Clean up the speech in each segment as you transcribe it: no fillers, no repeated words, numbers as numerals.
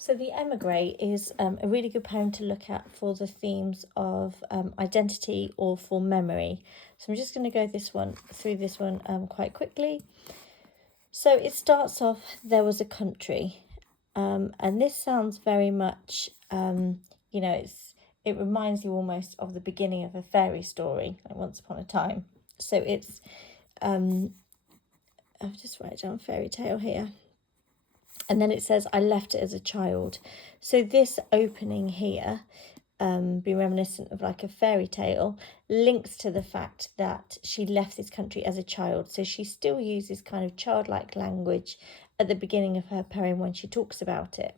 So the Emigree is a really good poem to look at for the themes of identity or for memory. So I'm just going to go through this one quite quickly. So it starts off, there was a country, and this sounds very much, it reminds you almost of the beginning of a fairy story, like Once Upon a Time. So it's, I'll just write down fairy tale here. And then it says, I left it as a child. So this opening here, be reminiscent of like a fairy tale, links to the fact that she left this country as a child. So she still uses kind of childlike language at the beginning of her poem when she talks about it.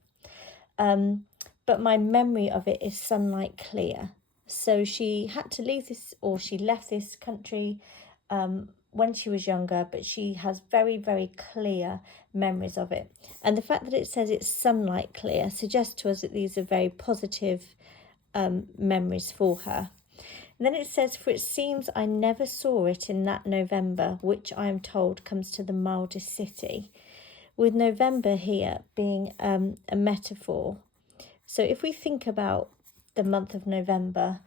But my memory of it is sunlight clear. So she had to leave this, or she left this country when she was younger, but she has very, very clear memories of it. And the fact that it says it's sunlight clear suggests to us that these are very positive memories for her. And then it says, for it seems I never saw it in that November, which I am told comes to the mildest city. With November here being a metaphor. So if we think about the month of November,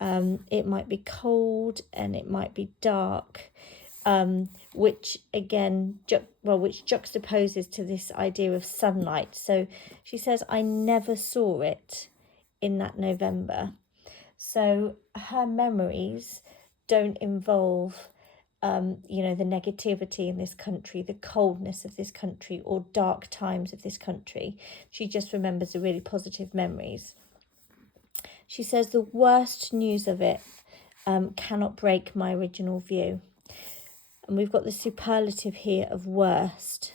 it might be cold and it might be dark, which again, which juxtaposes to this idea of sunlight. So she says, I never saw it in that November. So her memories don't involve, the negativity in this country, the coldness of this country, or dark times of this country. She just remembers the really positive memories. She says the worst news of it cannot break my original view. And we've got the superlative here of worst,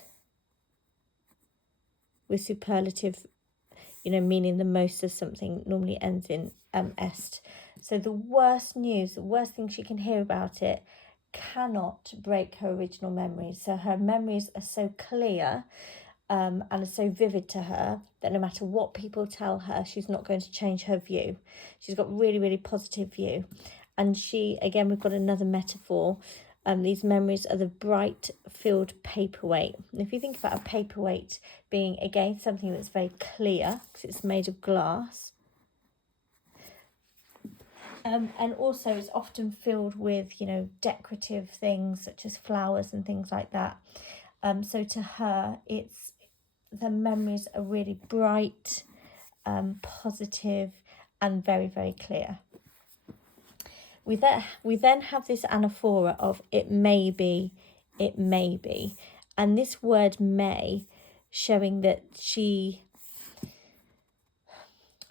with superlative, meaning the most of something, normally ends in est. So the worst news, the worst thing she can hear about it, cannot break her original memories. So her memories are so clear and are so vivid to her that no matter what people tell her, she's not going to change her view. She's got really, really positive view. And she, again, we've got another metaphor. These memories are the bright filled paperweight. And if you think about a paperweight being, again, something that's very clear because it's made of glass, and also it's often filled with, decorative things such as flowers and things like that. So to her, the memories are really bright, positive, and very, very clear. We then have this anaphora of it may be, and this word may, showing that she,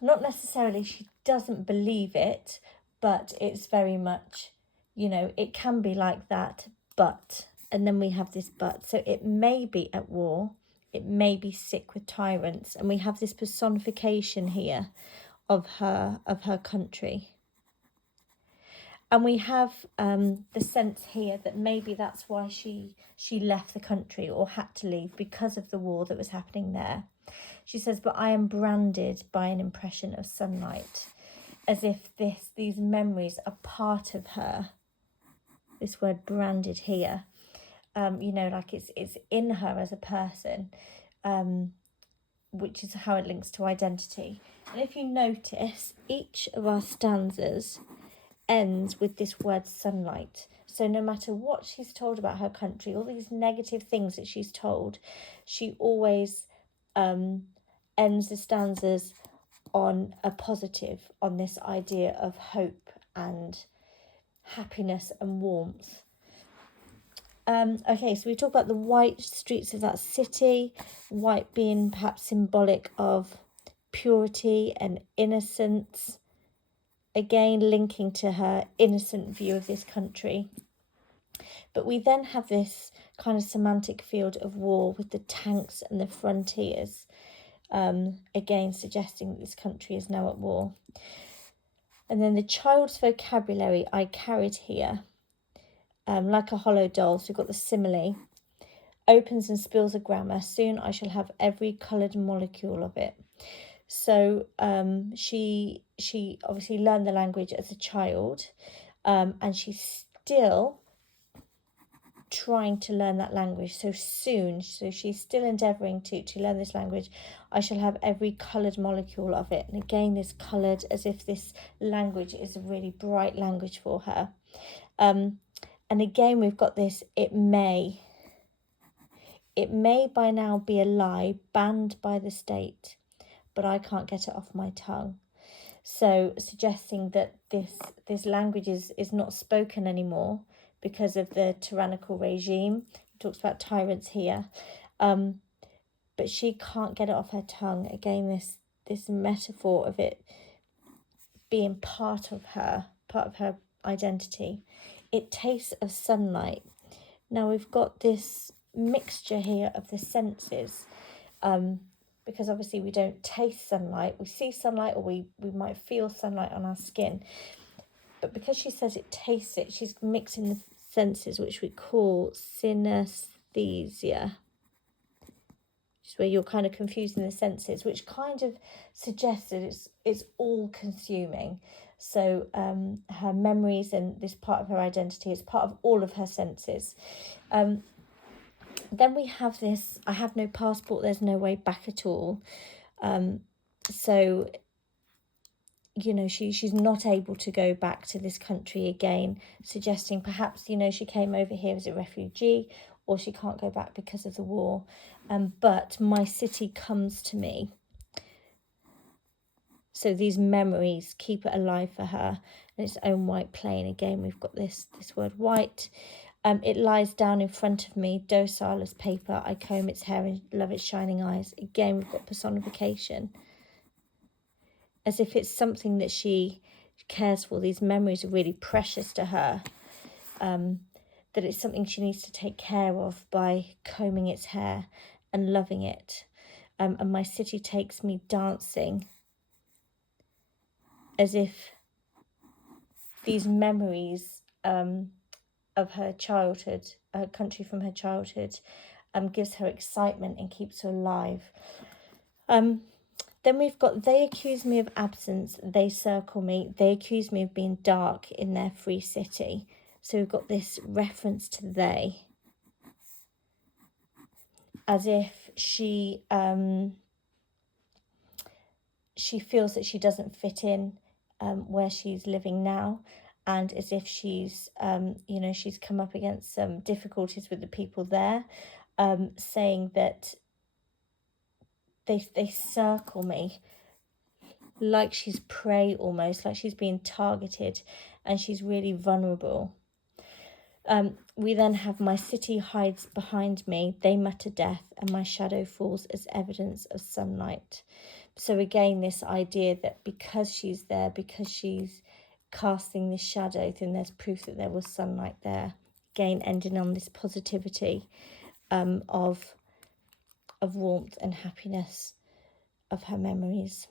not necessarily she doesn't believe it, but it's very much, it can be like that, but, and then we have this but. So it may be at war, it may be sick with tyrants, and we have this personification here of her country. And we have the sense here that maybe that's why she left the country or had to leave, because of the war that was happening there. She says, but I am branded by an impression of sunlight, as if these memories are part of her. This word branded here, like it's in her as a person, which is how it links to identity. And if you notice, each of our stanzas ends with this word sunlight. So no matter what she's told about her country, all these negative things that she's told, she always ends the stanzas on a positive, on this idea of hope and happiness and warmth. Okay, so we talk about the white streets of that city, white being perhaps symbolic of purity and innocence, again linking to her innocent view of this country. But we then have this kind of semantic field of war with the tanks and the frontiers, again suggesting that this country is now at war. And then the child's vocabulary I carried here, like a hollow doll, so we've got the simile, opens and spills a grammar, soon I shall have every coloured molecule of it. So she obviously learned the language as a child, and she still trying to learn that language. So soon, so she's still endeavouring to learn this language, I shall have every coloured molecule of it. And again, this coloured, as if this language is a really bright language for her. And again, we've got this, it may by now be a lie, banned by the state, but I can't get it off my tongue. So suggesting that this language is not spoken anymore because of the tyrannical regime. It talks about tyrants here. But she can't get it off her tongue. Again, this metaphor of it being part of her identity. It tastes of sunlight. Now we've got this mixture here of the senses, because obviously we don't taste sunlight. We see sunlight, or we might feel sunlight on our skin. But because she says it tastes it, she's mixing the senses, which we call synesthesia. Where you're kind of confusing the senses, which kind of suggests that it's all consuming. So her memories and this part of her identity is part of all of her senses. Then we have this, I have no passport, there's no way back at all. So, you know, she's not able to go back to this country again, suggesting perhaps, you know, she came over here as a refugee, or she can't go back because of the war. But my city comes to me. So these memories keep it alive for her in its own white plane. Again, we've got this word white. It lies down in front of me, docile as paper. I comb its hair and love its shining eyes. Again, we've got personification. As if it's something that she cares for. These memories are really precious to her. That it's something she needs to take care of by combing its hair and loving it. And my city takes me dancing, as if these memories of her childhood, her country from her childhood, gives her excitement and keeps her alive. Then we've got, they accuse me of absence, they circle me, they accuse me of being dark in their free city. So we've got this reference to they, as if she feels that she doesn't fit in where she's living now, and as if she's you know, she's come up against some difficulties with the people there, saying that they circle me like she's prey, almost like she's being targeted, and she's really vulnerable. We then have, my city hides behind me, they mutter death, and my shadow falls as evidence of sunlight. So again, this idea that because she's there, because she's casting this shadow, then there's proof that there was sunlight there. Again, ending on this positivity of warmth and happiness of her memories.